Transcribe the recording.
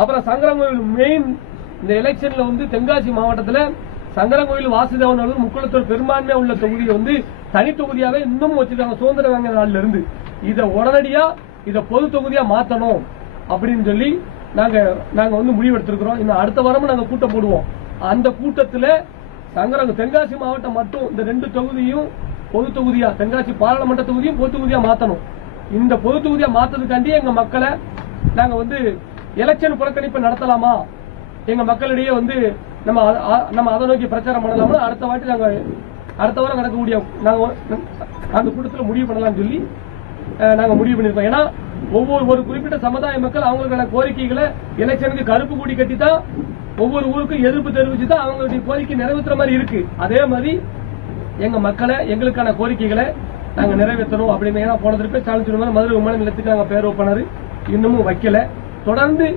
அப்புறம் சங்கரங்கோயில் மெயின் இந்த எலெக்ஷன்ல வந்து தென்காசி மாவட்டத்தில் சங்கரங்கோயில் வாசுதேவன் அவர்கள் முக்குளத்தூர் பெரும்பான்மையா உள்ள தொகுதியை வந்து தனி தொகுதியாவே இன்னமும் வச்சிருக்காங்க சுதந்திர வாங்கிய நாள்ல இருந்து. இதை உடனடியா இதை பொது தொகுதியா மாத்தணும் அப்படின்னு சொல்லி நாங்க வந்து முடிவெடுத்திருக்கிறோம். இன்னும் அடுத்த வாரமும் நாங்க கூட்டம் போடுவோம். அந்த கூட்டத்தில் தென்காசி மாவட்டம் மட்டும் இந்த 2 தொகுதியும் பொது தொகுதியா, தென்காசி பாராளுமன்ற தொகுதியும் பொது தொகுதியா மாத்தணும். இந்த பொது தொகுதியா மாத்ததுக்காண்டி எங்க மக்களை நாங்க வந்து எலெக்ஷன் புறக்கணிப்பு நடத்தலாமா, எங்க மக்களிடையே வந்து நம்ம அதை நோக்கி பிரச்சாரம் பண்ணலாமா, அடுத்த வாரம் நடக்கக்கூடிய அந்த கூட்டத்தில் முடிவு பண்ணலாம்னு சொல்லி நாங்க முடிவு பண்ணிருக்கோம். ஏன்னா ஒரு குறிப்பிட்ட சமுதாய மக்கள் அவங்களுக்கான கோரிக்கைகளை எலெக்ஷனுக்கு கருப்பு கூடி கட்டித்தான் ஒவ்வொரு ஊருக்கும் எதிர்ப்பு தெரிவிச்சுதான் அவங்களுடைய கோரிக்கை நிறைவேற்றுற மாதிரி இருக்கு. அதே மாதிரி எங்க மக்களை எங்களுக்கான கோரிக்கைகளை நாங்க நிறைவேற்றணும் அப்படின்னு. ஏன்னா போன திருப்பி ஸ்டாலின் மதுரை விமான நிலையத்துக்கு நாங்க பேர் பண்ணாரு, இன்னமும் வைக்கல. தொடர்ந்து